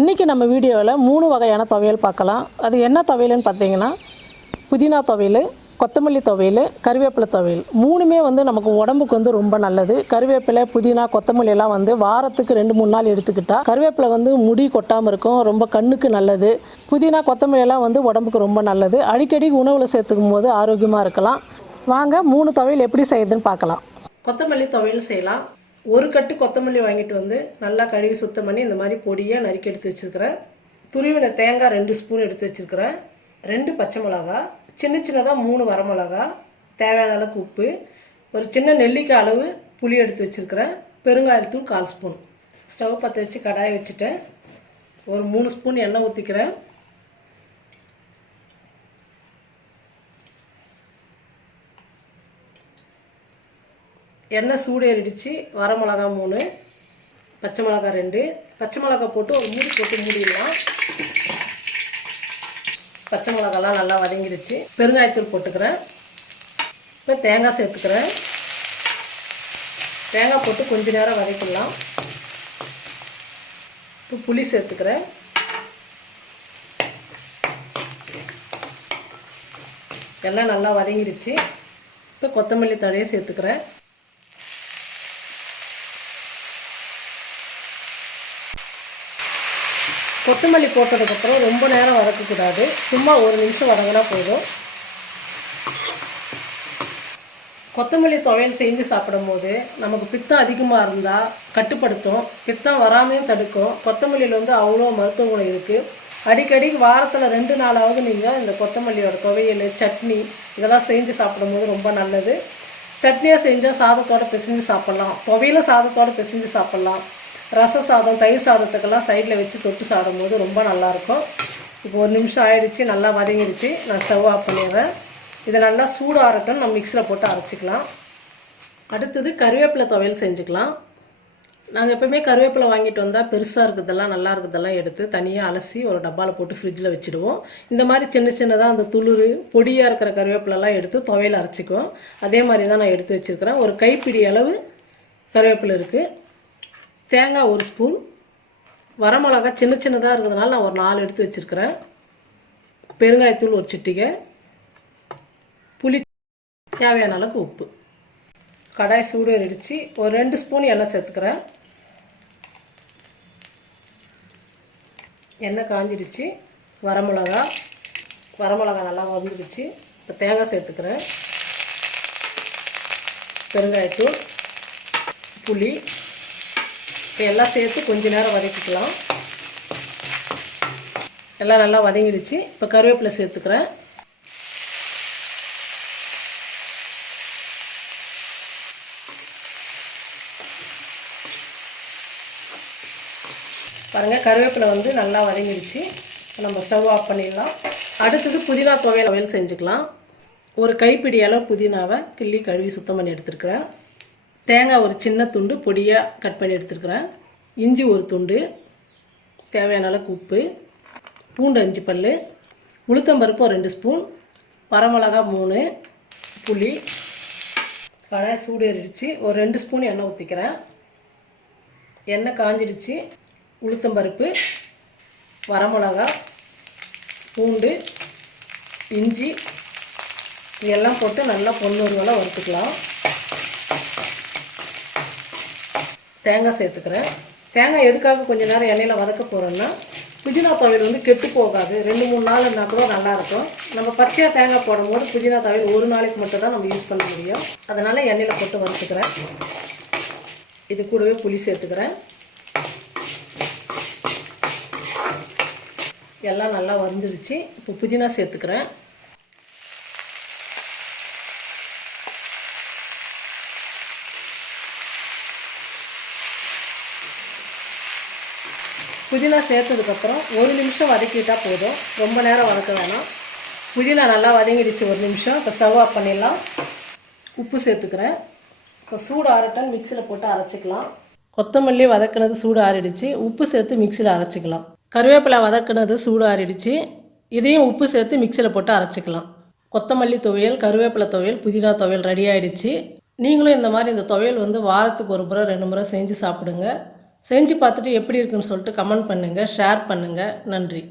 இன்றைக்கி நம்ம வீடியோவில் 3 வகையான துவையல் பார்க்கலாம். அது என்ன துவையல்னு பார்த்தீங்கன்னா புதினா துவையல், கொத்தமல்லி துவையல், கருவேப்பிலை துவையல். மூணுமே நமக்கு உடம்புக்கு ரொம்ப நல்லது. கருவேப்பிலை, புதினா, கொத்தமல்லி எல்லாம் வாரத்துக்கு 2-3 நாள் எடுத்துக்கிட்டால் கருவேப்பிலை முடி கொட்டாமல் இருக்கும், ரொம்ப கண்ணுக்கு நல்லது. புதினா, கொத்தமல்லி எல்லாம் உடம்புக்கு ரொம்ப நல்லது. அடிக்கடி உணவில் சேர்த்துக்கும் போது ஆரோக்கியமாக இருக்கலாம். வாங்க 3 துவையல் எப்படி செய்யுதுன்னு பார்க்கலாம். கொத்தமல்லி துவையல் செய்யலாம். ஒரு கட்டு கொத்தமல்லி வாங்கிட்டு நல்லா கழுவி சுத்தம் பண்ணி இந்த மாதிரி பொடியாக நறுக்கி எடுத்து வச்சுருக்கிறேன். துருவின தேங்காய் 2 ஸ்பூன் எடுத்து வச்சுருக்கிறேன். 2 பச்சை மிளகா, சின்ன சின்னதாக 3 வரமிளகா, தேவையான அளவுக்கு உப்பு, ஒரு சின்ன நெல்லிக்காய் அளவு புளி எடுத்து வச்சுருக்கிறேன். பெருங்காயத்தூள் 1/4 ஸ்பூன். ஸ்டவ் பற்ற வச்சு கடாயை வச்சுட்டேன். ஒரு 3 ஸ்பூன் எண்ணெய் ஊற்றிக்கிறேன். எண்ணெய் சூடு ஏறிடுச்சு. வரமிளகா 3, பச்சை மிளகா 2, பச்சை மிளகா போட்டு ஒரு மூடி போட்டு மூடிடலாம். பச்சை மிளகாலாம் நல்லா வதங்கிடுச்சு. பெருங்காயத்தூள் போட்டுக்கிறேன். இப்போ தேங்காய் சேர்த்துக்கிறேன். தேங்காய் போட்டு கொஞ்ச நேரம் வதக்கிடலாம். இப்போ புளி சேர்த்துக்கிறேன். எல்லாம் நல்லா வதங்கிடுச்சு. இப்போ கொத்தமல்லி தழையை சேர்த்துக்கிறேன். கொத்தமல்லி போட்டதுக்கப்புறம் ரொம்ப நேரம் வதக்கக்கூடாது. சும்மா 1 நிமிஷம் வதங்கினா போதும். கொத்தமல்லி துவையல் செஞ்சு சாப்பிடும் போது நமக்கு பித்தம் அதிகமாக இருந்தால் கட்டுப்படுத்தும், பித்தம் வராமையும் தடுக்கும். கொத்தமல்லியில் அவ்வளோ மருத்துவ குணம் இருக்குது. அடிக்கடி வாரத்தில் 2 நாளாவது நீங்கள் இந்த கொத்தமல்லியோட துவையல், சட்னி இதெல்லாம் செஞ்சு சாப்பிடும்போது ரொம்ப நல்லது. சட்னியாக செஞ்சால் சாதத்தோடு பிசைஞ்சு சாப்பிட்லாம், துவையில சாதத்தோடு பிசைஞ்சு சாப்பிட்லாம். ரச சாதம், தயிர் சாதத்துக்கெல்லாம் சைடில் வச்சு தொட்டு சாப்பிடும்போது ரொம்ப நல்லாயிருக்கும். இப்போ 1 நிமிஷம் ஆகிடுச்சு, நல்லா வதங்கிடுச்சு. நான் ஸ்டவ் ஆஃப் பண்ணிடுறேன். இதை நல்லா சூடு ஆறட்டும், நம்ம மிக்ஸியில் போட்டு அரைச்சிக்கலாம். அடுத்தது கருவேப்பிலை துவையல் செஞ்சுக்கலாம். நாங்கள் எப்போவுமே கருவேப்பிலை வாங்கிட்டு வந்தால் பெருசாக இருக்கிறதெல்லாம் நல்லா இருக்கிறதெல்லாம் எடுத்து தனியாக அலசி ஒரு டப்பாவில் போட்டு ஃப்ரிட்ஜில் வச்சுடுவோம். இந்த மாதிரி சின்ன சின்னதாக அந்த துளிர் பொடியாக இருக்கிற கருவேப்பிலெல்லாம் எடுத்து துவையல் அரைச்சிக்குவோம். அதே மாதிரி தான் நான் எடுத்து வச்சுருக்கிறேன். ஒரு கைப்பிடி அளவு கருவேப்பிலை இருக்குது. தேங்காய் 1 ஸ்பூன், வரமிளகா சின்ன சின்னதாக இருக்கிறதுனால நான் ஒரு 4 எடுத்து வச்சுருக்கிறேன். பெருங்காயத்தூள் 1 சிட்டிகை, புளி, தேவையான அளவுக்கு உப்பு. கடாய் சூடு ஏறிடுச்சு. ஒரு 2 ஸ்பூன் எண்ணெய் சேர்த்துக்கிறேன். எண்ணெய் காஞ்சிடுச்சு. வரமிளகா நல்லா வந்துடுச்சு. இப்போ தேங்காய் சேர்த்துக்கிறேன். பெருங்காயத்தூள், புளி, இப்போ எல்லாம் சேர்த்து கொஞ்ச நேரம் வதக்கிக்கலாம். எல்லாம் நல்லா வதங்கிடுச்சு. இப்போ கருவேப்பிலை சேர்த்துக்கிறேன். பாருங்கள், கருவேப்பிலை நல்லா வதங்கிடுச்சு. நம்ம ஸ்டவ் ஆஃப் பண்ணிடலாம். அடுத்தது புதினா துவையல் செஞ்சுக்கலாம். ஒரு கைப்பிடி அளவு புதினாவை கிள்ளி கழுவி சுத்தம் பண்ணி எடுத்துருக்கிறேன். தேங்காய் ஒரு சின்ன துண்டு பொடியாக கட் பண்ணி எடுத்துருக்கிறேன். இஞ்சி 1 துண்டு, தேவையான அளவுக்கு உப்பு, பூண்டு 5 பல், உளுத்தம்பருப்பு 2 ஸ்பூன், வரமிளகா 3, புளி. கடாய் சூடு ஏறிடுச்சு. ஒரு 2 ஸ்பூன் எண்ணெய் ஊற்றிக்கிறேன். எண்ணெய் காஞ்சிடுச்சு. உளுத்தம்பருப்பு, வரமிளகா, பூண்டு, இஞ்சி இதெல்லாம் போட்டு நல்லா பொன்னூறுவலாக வறுத்துக்கலாம். தேங்காய் சேர்த்துக்கிறேன். தேங்காய் எதுக்காக கொஞ்சம் நேரம் எண்ணெயில் வதக்க போகிறோன்னா புதினா துவையல் கெட்டு போகாது. 2-3 நாள் இருந்தால் கூட நல்லாயிருக்கும். நம்ம பச்சையாக தேங்காய் போடும்போது புதினா துவையல் 1 நாளைக்கு மட்டும் தான் நம்ம யூஸ் பண்ண முடியும். அதனால் எண்ணெயில் போட்டு வறுத்துக்கிறேன். இது கூடவே புளி சேர்த்துக்கிறேன். எல்லாம் நல்லா வந்துடுச்சு. இப்போ புதினா சேர்த்துக்கிறேன். புதினா சேர்த்ததுக்கப்புறம் 1 நிமிஷம் வதக்கிட்டால் போதும், ரொம்ப நேரம் வதக்க வேணாம். புதினா நல்லா வதங்கிடுச்சு 1 நிமிஷம். இப்போ ஸ்டவ் ஆஃப் பண்ணிடலாம். உப்பு சேர்த்துக்கிறேன். இப்போ சூடு ஆறட்டன் மிக்சியில் போட்டு அரைச்சிக்கலாம். கொத்தமல்லி வதக்கினது சூடு ஆறிடுச்சு. உப்பு சேர்த்து மிக்சியில் அரைச்சிக்கலாம். கருவேப்பிலை வதக்கினது சூடு ஆறிடுச்சு. இதையும் உப்பு சேர்த்து மிக்சியில் போட்டு அரைச்சிக்கலாம். கொத்தமல்லி துவையல், கருவேப்பிலை துவையல், புதினா துவையல் ரெடி ஆகிடுச்சு. நீங்களும் இந்த மாதிரி இந்த துவையல் வாரத்துக்கு 1 முறை 2 முறை செஞ்சு சாப்பிடுங்க. செஞ்சு பார்த்துட்டு எப்படி இருக்குன்னு சொல்லிட்டு கமெண்ட் பண்ணுங்கள், ஷேர் பண்ணுங்கள். நன்றி.